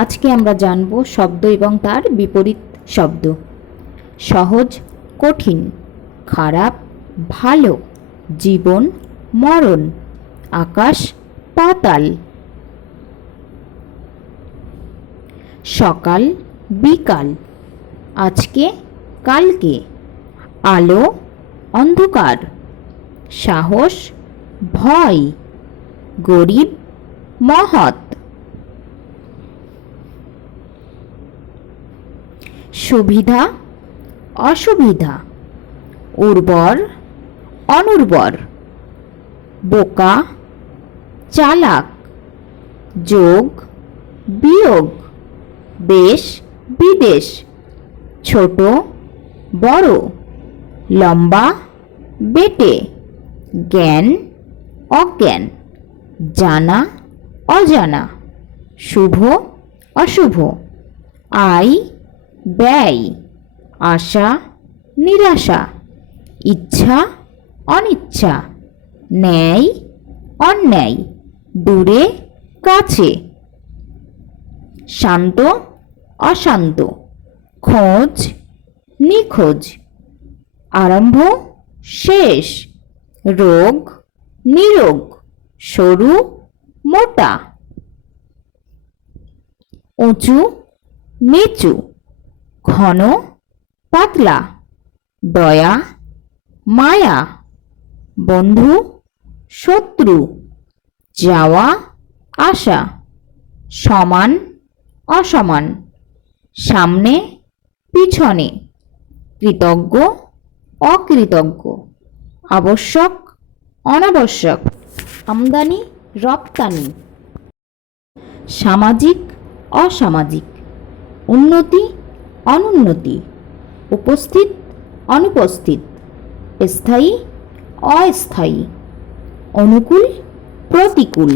আজকে আমরা জানব শব্দ এবং তার বিপরীত শব্দ। সহজ, কঠিন, খারাপ, ভালো, জীবন, মরণ, আকাশ, পাতাল। সকাল, বিকাল, আজকে, কালকে, আলো, অন্ধকার, সাহস, ভয়, গরিব, মহৎ। সুবিধা, অসুবিধা, উর্বর, অনুর্বর, বোকা, চালাক, যোগ, বিয়োগ, দেশ, বিদেশ, ছোট, বড়, লম্বা, বেটে, জ্ঞান, অজ্ঞান, জানা, অজানা, শুভ, অশুভ, আয়, ব্যয়, আশা, নিরাশা, ইচ্ছা, অনিচ্ছা, ন্যায়, অন্যায়, দূরে, কাছে, শান্ত, অশান্ত, খোঁজ, নিখোঁজ, আরম্ভ, শেষ, রোগ, নিরোগ, সরু, মোটা, উঁচু, নিচু, ঘন, পাতলা, দয়া, মায়া, বন্ধু, শত্রু, যাওয়া, আসা, সমান, অসমান, সামনে, পিছনে, কৃতজ্ঞ, অকৃতজ্ঞ, আবশ্যক, অনাবশ্যক, আমদানি, রপ্তানি, সামাজিক, অসামাজিক, উন্নতি, অনুন্নতি, উপস্থিত, অনুপস্থিত, স্থায়ী, অস্থায়ী, অনুকূল, প্রতিকূল।